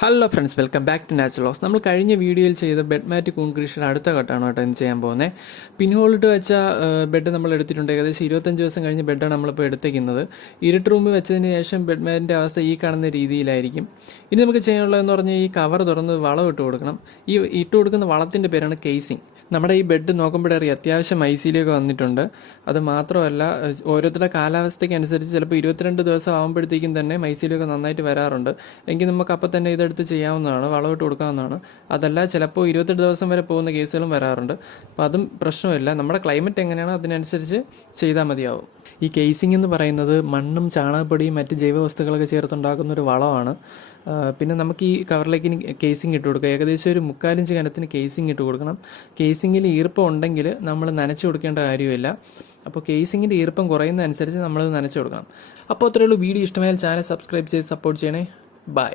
Hello friends, welcome back to natural laws. നമ്മൾ കഴിഞ്ഞ വീഡിയോയിൽ ചെയ്ത ബെഡ് മാറ്റ് കോൺക്രീഷൻ അടുത്ത ഘട്ടമാണ് കേട്ടോ ഇന്ന് ചെയ്യാൻ പോകുന്നത്. പിൻ ഹോളിട്ട് വെച്ച ബെഡ് നമ്മൾ എടുത്തിട്ടുണ്ട്. ഏകദേശം 25 ദിവസം കഴിഞ്ഞ് ബെഡാണ് നമ്മളിപ്പോൾ എടുത്തേക്കുന്നത്. ഇരുട്ട് റൂമിൽ വെച്ചതിന് ശേഷം ബെഡ് മാറ്റിൻ്റെ അവസ്ഥ ഈ കാണുന്ന രീതിയിലായിരിക്കും. ഇനി നമുക്ക് ചെയ്യാനുള്ളതെന്ന് പറഞ്ഞാൽ ഈ കവർ തുറന്ന് വളം ഇട്ട് കൊടുക്കണം. ഈ ഇട്ട് കൊടുക്കുന്ന വളത്തിൻ്റെ പേരാണ് കേസിങ്. നമ്മുടെ ഈ ബെഡ് നോക്കുമ്പോഴറിയാം അത്യാവശ്യം ഐസിയിലേക്ക് വന്നിട്ടുണ്ട്. അത് മാത്രമല്ല, ഓരോരുത്തരുടെ കാലാവസ്ഥയ്ക്ക് അനുസരിച്ച് ചിലപ്പോൾ 22 ദിവസം ആകുമ്പോഴത്തേക്കും തന്നെ മൈസീലൊക്കെ നന്നായിട്ട് വരാറുണ്ട്. എങ്കിൽ നമുക്ക് അപ്പം തന്നെ ഇതെടുത്ത് ചെയ്യാവുന്നതാണ്, വളമിട്ട് കൊടുക്കാവുന്നതാണ്. അതല്ല, ചിലപ്പോൾ 28 ദിവസം വരെ പോകുന്ന കേസുകളും വരാറുണ്ട്. അപ്പോൾ അതും പ്രശ്നമില്ല. നമ്മുടെ ക്ലൈമറ്റ് എങ്ങനെയാണോ അതിനനുസരിച്ച് ചെയ്താൽ മതിയാവും. ഈ കേസിംഗ് എന്ന് പറയുന്നത് മണ്ണും ചാണകപ്പൊടിയും മറ്റ് ജൈവവസ്തുക്കളൊക്കെ ചേർത്തുണ്ടാക്കുന്ന ഒരു വളമാണ്. പിന്നെ നമുക്ക് ഈ കവറിലേക്ക് ഇനി കേസിംഗ് ഇട്ട് കൊടുക്കുക. ഏകദേശം ഒരു 3/4 ഇഞ്ച് കനത്തിന് കേസിംഗ് ഇട്ട് കൊടുക്കണം. കേസിങ്ങിൽ ഈർപ്പം ഉണ്ടെങ്കിൽ നമ്മൾ നനച്ചു കൊടുക്കേണ്ട കാര്യമില്ല. അപ്പോൾ കേസിങ്ങിൻ്റെ ഈർപ്പം കുറയുന്നതനുസരിച്ച് നമ്മൾ നനച്ചു കൊടുക്കണം. അപ്പോൾ അത്രയേ ഉള്ളൂ. വീഡിയോ ഇഷ്ടമായാൽ ചാനൽ സബ്സ്ക്രൈബ് ചെയ്ത് സപ്പോർട്ട് ചെയ്യണേ. ബൈ.